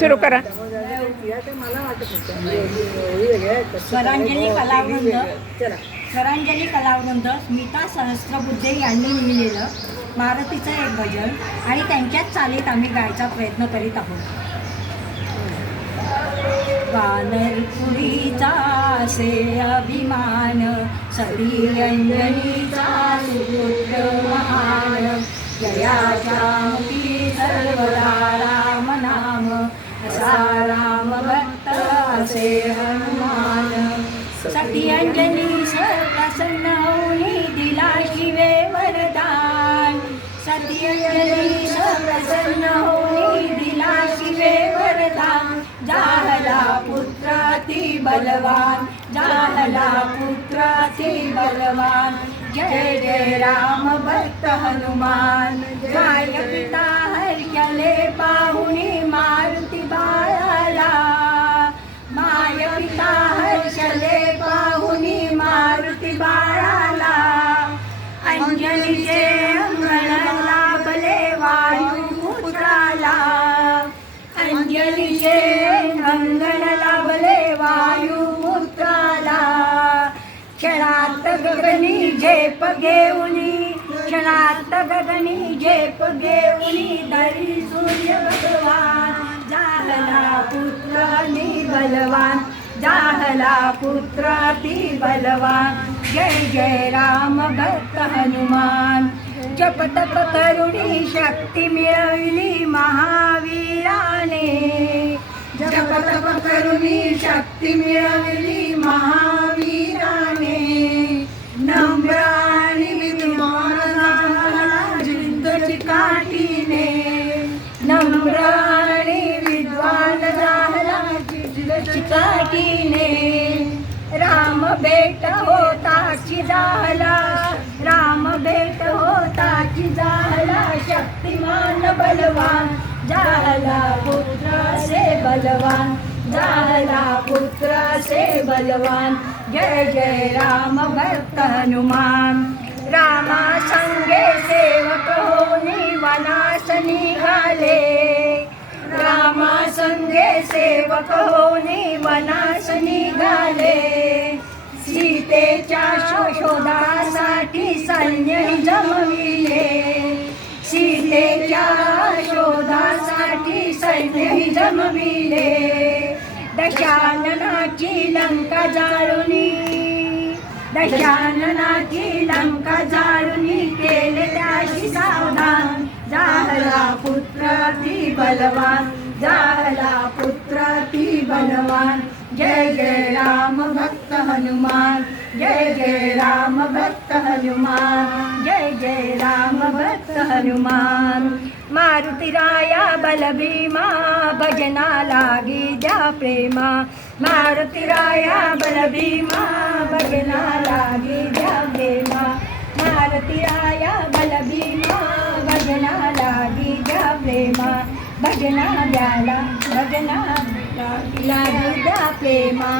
सुरू करा. स्वरांजली कलावृंद स्मिता सहस्त्रबुद्धे यांनी लिहिलेलं मारुतीचं एक भजन आणि त्यांच्याच चालीत आम्ही गायचा प्रयत्न करीत आहोत. वानरपुरीचा असे अभिमान, सती अंजनीचा सुपुत्र महान, जयाच्या मुखी सर्वदा राम नाम, असा राम भक्त असे हनुमान. सती अंजनी प्रसन्न होऊनी दिला शिवे वरदान, सती अंजनी प्रसन्न होऊनी दिला शिवे वरदान. जाहला पुत्र अति बलवान, जाहला पुत्र अति बलवान. जय जय राम भक्त हनुमान. जय पिता हर्षले पाहुनी मारुती बाळाला, माय पिता हर्षले पाहुनी मारुती बाळाला. अंजनीचे अंगण लाभले वायुपुत्राला, अंजनीचे अंगण लाभले वायुपुत्राला. क्षणात गगनी झेप घेऊनी, क्षणात गगनी झेप घेऊनी धरी सूर्य भगवान. जाहला पुत्र अति बलवान, जाहला पुत्र अति बलवान. जय जय राम भक्त हनुमान. जप तप करुणी शक्ती मिळवली महावीराने, जप तप करुणी शक्ती मिळवली महावीराने. नम्र आणि विद्वान झाला जिद्द चिकाटीने, नम्र आणि विद्वान झाला जिद्द चिकाटीने. राम भेट होताची झाला, राम भेट होताची झाला शक्तिमान बलवान. झाला पुत्र से बलवान, झाला पुत्र से बलवान. जय जय राम भक्त हनुमान. रामा संगे सेवक होनी वनास निघाले, रामा संगे सेवक होनी वनास निघाले. सीतेच्या शोधासाठी सैन्य जमविले, सीतेच्या शोधासाठी सैन्य जमविले. दशाननाची लंका जाळुनी, दशाननाची लंका जाळुनी केले त्याशी सावधान. झाला पुत्र अति बलवान, झाला पुत्र अति बलवान. जय जय राम भक्त हनुमान, जय जय राम भक्त हनुमान, जय जय राम भक्त हनुमान. मारुती राया बलभीमा भजना लागी द्या प्रेमा, मारुती राया बलभीमा भजना लागी द्या प्रेमा. मारुती राया बलभीमा भजना लागी द्या प्रेमा. भजना द्याला भजना लागी द्या प्रेमा,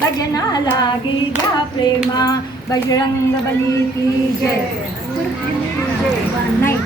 भजना लागी द्या प्रेमा. बजरंग बली की जय. नाही